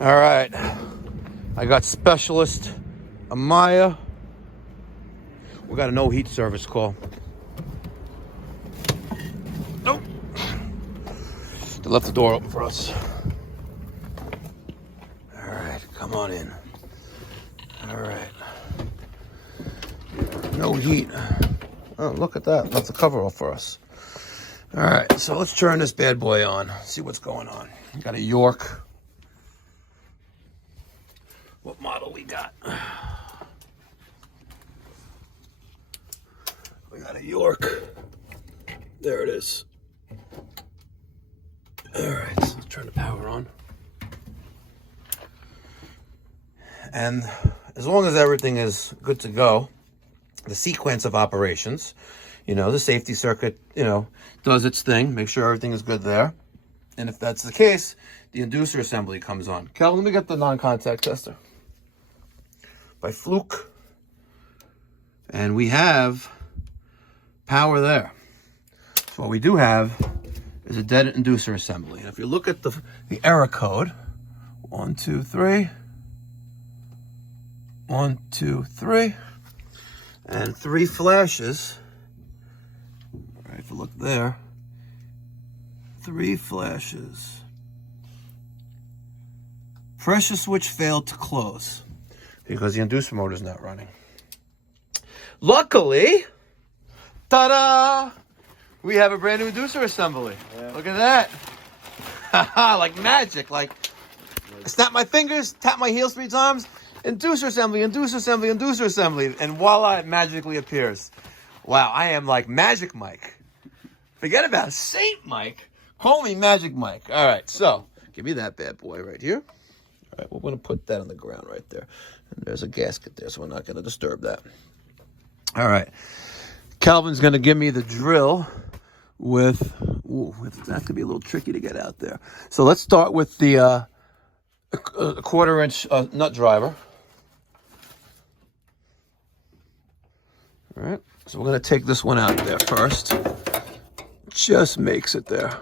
All right, I got specialist Amaya. We got a no heat service call. Nope. They left the door open for us. All right, come on in. All right. No heat. Oh, look at that. Left the cover off for us. All right, so let's turn this bad boy on. See what's going on. Got a York. What model we got? We got a York. There it is. All right, so let's turn the power on. And as long as everything is good to go, the sequence of operations, the safety circuit, does its thing. Make sure everything is good there. And if that's the case, the inducer assembly comes on. Kel, let me get the non-contact tester. By Fluke. And we have power there. So what we do have is a dead inducer assembly. And if you look at the error code, 1, 2, 3, 1, 2, 3, and 3 flashes. All right, if you look there, 3 flashes. Pressure switch failed to close because the inducer motor is not running. Luckily, ta-da! We have a brand new inducer assembly. Yeah. Look at that. Like magic. Like, I snap my fingers, tap my heels 3 times, inducer assembly, inducer assembly, inducer assembly, and voila, it magically appears. Wow, I am like Magic Mike. Forget about Saint Mike. Call me Magic Mike. All right, so give me that bad boy right here. All right, we're going to put that on the ground right there. And there's a gasket there, so we're not going to disturb that. All right. Calvin's going to give me the drill with that could be a little tricky to get out there. So let's start with the a 1/4-inch nut driver. All right. So we're going to take this one out there first. Just makes it there.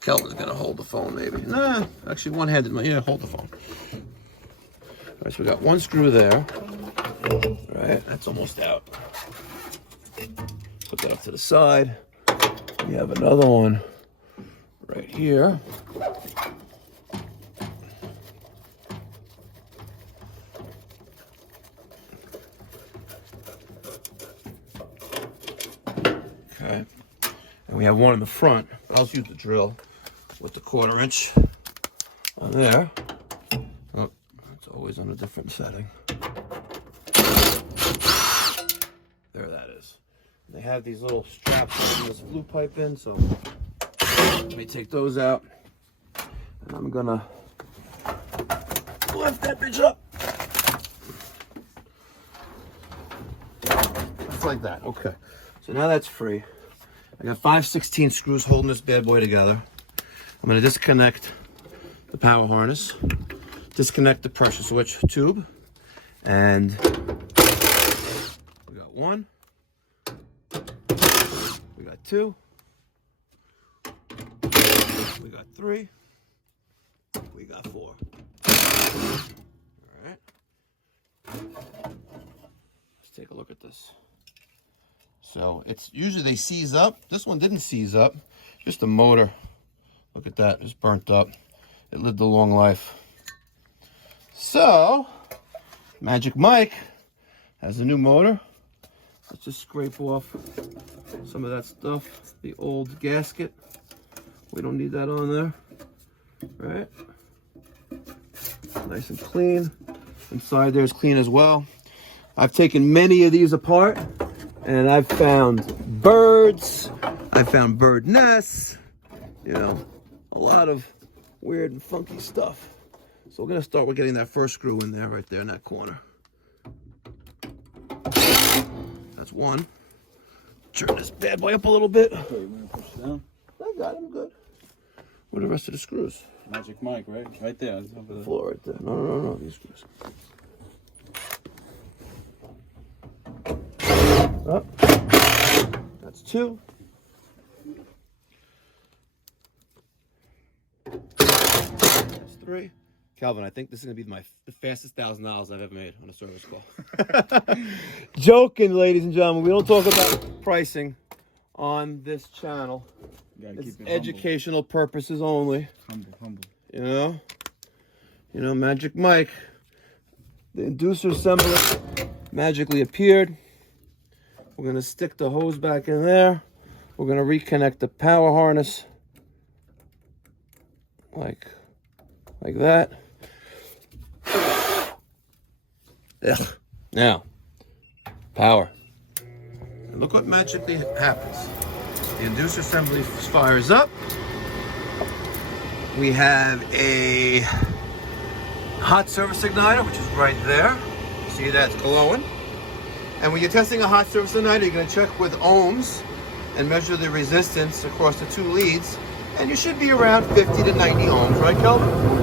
Kelvin's going to hold the phone, maybe. Nah, actually one-handed. Yeah, hold the phone. All right, so we got 1 screw there. All right, that's almost out. Put that up to the side. We have another one right here. Okay. And we have one in the front. I'll just use the drill with the 1/4-inch on there. Oh, it's always on a different setting. There that is. And they have these little straps holding this blue pipe in, so let me take those out. And I'm gonna lift that bitch up. Just like that. Okay. So now that's free. I got 5/16 screws holding this bad boy together. I'm going to disconnect the power harness, disconnect the pressure switch tube, and we got 1, we got 2, we got 3, we got 4. All right. Let's take a look at this. So it's usually they seize up. This one didn't seize up. Just the motor. Look at that. Just burnt up. It lived a long life. So Magic Mike has a new motor. Let's just scrape off some of that stuff. The old gasket. We don't need that on there. Right? Nice and clean. Inside there is clean as well. I've taken many of these apart. And I've found birds, I found bird nests, a lot of weird and funky stuff. So we're going to start with getting that first screw in there, right there in that corner. That's 1. Turn this bad boy up a little bit. Okay, you want to push it down? I got him good. Where are the rest of the screws? Magic Mike, right? Right there. On top of the floor right there. No, these screws. Up. That's 2. 3. Calvin, I think this is going to be the fastest $1,000 I've ever made on a service call. Joking, ladies and gentlemen. We don't talk about pricing on this channel. It's educational purposes only. Humble. You know, Magic Mike. The inducer assembly magically appeared. We're going to stick the hose back in there. We're going to reconnect the power harness like that. Ugh. Now, power. And look what magically happens. The inducer assembly fires up. We have a hot surface igniter, which is right there. See, that's glowing. And when you're testing a hot surface igniter, you're going to check with ohms and measure the resistance across the 2 leads. And you should be around 50 to 90 ohms, right, Kelvin?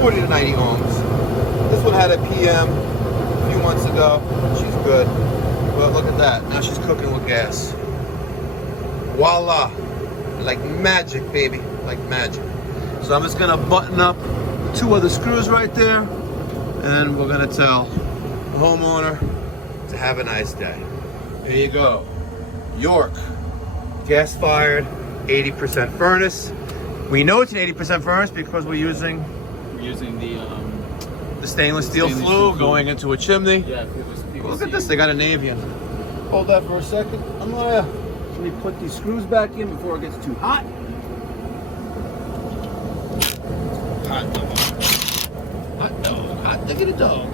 40 to 90 ohms. This one had a PM a few months ago. She's good. Well, look at that. Now she's cooking with gas. Voila. Like magic, baby. Like magic. So I'm just going to button up 2 other screws right there. And we're going to tell the homeowner to have a nice day. There you go. York. Gas-fired, 80% furnace. We know it's an 80% furnace because we're using the stainless steel flue going into a chimney. Yeah, look at this. They got a Navian. Hold that for a second. Let me put these screws back in before it gets too hot. Hot dog. Hot dog. Hot diggity dog.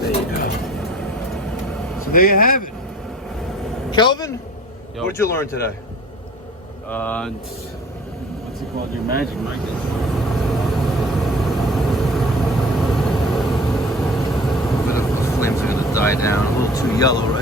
There you go. So there you have it. Kelvin, Yo. what did you learn today? What's it called? Your magic, Mike. The flames are going to die down. A little too yellow right